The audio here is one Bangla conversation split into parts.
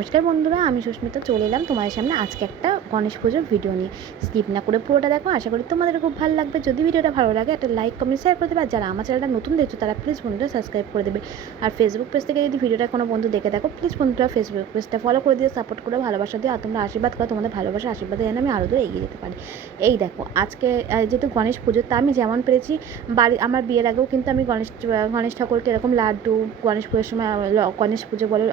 নমস্কার বন্ধুরা, আমি সুস্মিতা চলে এলাম তোমাদের সামনে আজকে একটা গণেশ পুজোর ভিডিও নিয়ে। স্কিপ না করে পুরোটা দেখো, আশা করি তোমাদের খুব ভালো লাগবে। যদি ভিডিওটা ভালো লাগে একটা লাইক কমেন্ট শেয়ার করে দেবে, আর যারা আমার চ্যানেলটা নতুন দেখছো তারা প্লিজ বন্ধুরা সাবস্ক্রাইব করে দেবে। আর ফেসবুক পেজ থেকে যদি ভিডিওটা কোনো বন্ধু দেখে থাকো, প্লিজ বন্ধুরা ফেসবুক পেজটা ফলো করে দিয়ে সাপোর্ট করে ভালোবাসা দিয়ে, আর তোমরা আশীর্বাদ করো, তোমাদের ভালোবাসা আশীর্বাদে যেন আমি আরও দূরে এগিয়ে যেতে পারি। এই দেখো আজকে যেহেতু গণেশ পুজো, তা আমি যেমন পেরেছি আমার বিয়ের আগেও কিন্তু আমি গণেশ ঠাকুরকে এরকম লাড্ডু, গণেশ পুজোর সময় গণেশ পুজো বলো,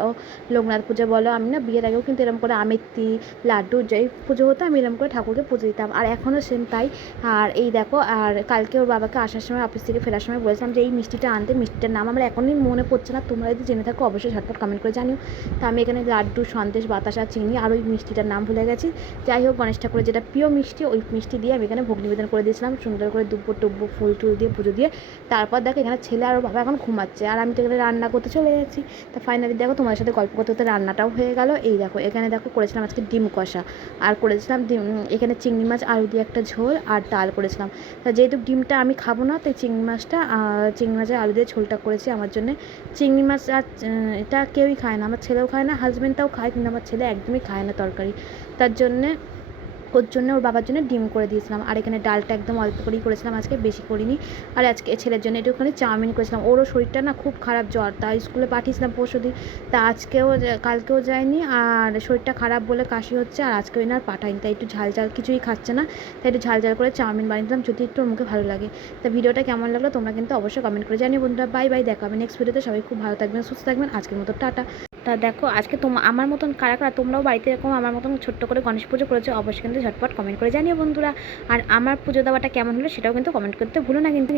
লোকনাথ পুজো বলো, আমি না বিয়ের আগেও কিন্তু এরকম করে আমেত্তি লাড্ডু যেই পুজো হতো আমি এরকম করে ঠাকুরকে পুজো দিতাম, আর এখনও সেম তাই। আর এই দেখো, আর কালকে ওর বাবাকে আসার সময় অফিস থেকে ফেরার সময় বলেছিলাম যে এই মিষ্টিটা আনতে, মিষ্টিটার নাম আমার এখনই মনে পড়ছে না, তোমরা যদি জেনে থাকো অবশ্যই ঝটপট কমেন্ট করে জানিও। তো আমি এখানে লাড্ডু, সন্দেশ, বাতাসা, চিনি আর ওই মিষ্টিটার নাম ভুলে গেছি। যাই হোক, গণেশ ঠাকুরের যেটা প্রিয় মিষ্টি, ওই মিষ্টি দিয়ে আমি এখানে ভোগ নিবেদন করে দিয়েছিলাম, সুন্দর করে দুব্বো টুব্বো ফুল টুল দিয়ে পুজো দিয়ে। তারপর দেখো এখানে ছেলে আর বাবা এখন ঘুমাচ্ছে, আর আমি তো এখানে রান্না করতে চলে যাচ্ছি। তা ফাইনালি দেখো তোমাদের সাথে গল্প করতে করতে রান্নাটাও হয়ে গেল। এই দেখো এখানে দেখো করেছিলাম আজকে ডিম কষা, আর করেছিলাম এখানে চিংড়ি মাছ আলু দিয়ে একটা ঝোল, আর ডাল করেছিলাম। তা যেহেতু ডিমটা আমি খাবো না, তাই চিংড়ি মাছের আলু দিয়ে ঝোলটা করেছি আমার জন্য। চিংড়ি মাছ আর এটা কেউই খায় না, আমার ছেলেও খায় না, হাজব্যান্ডটাও খায়, কিন্তু আমার ছেলে একদমই খায় না তরকারি। তার জন্যে ওর জন্য, ওর বাবার জন্য ডিম করে দিয়েছিলাম। আর এখানে ডালটা একদম অল্প করেই করেছিলাম, আজকে বেশি করিনি। আর আজকে ছেলের জন্য একটুখানি চাউমিন করেছিলাম, ওরও শরীরটা না খুব খারাপ, জ্বর, তাই স্কুলে পাঠিয়েছিলাম পরশুদিন। তা কালকেও যায়নি, আর শরীরটা খারাপ বলে কাশি হচ্ছে, আর আজকেও আর পাঠাইনি, তাই একটু ঝাল কিছুই খাচ্ছে না, তাই একটু ঝাল করে চাউমিন বানিয়ে দিলাম, যদি একটু ওর মুখে ভালো লাগে। তা ভিডিওটা কেমন লাগলো তোমরা কিন্তু অবশ্যই কমেন্ট করে জানিও বন্ধুরা। বাই বাই, দেখা হবে নেক্সট ভিডিওতে। সবাই খুব ভালো থাকবেন, সুস্থ থাকবেন। আজকের মতো টাটা। তা দেখো আজকে আমার মতন কারা কারা তোমরাও বাড়িতে এরকম আমার মতন ছোট্ট করে গণেশ পুজো করেছো, অবশ্যই কিন্তু ঝটপট কমেন্ট করে জানিও বন্ধুরা। আর আমার পুজো দেওয়াটা কেমন হলো সেটাও কিন্তু কমেন্ট করতে ভুলো না কিন্তু।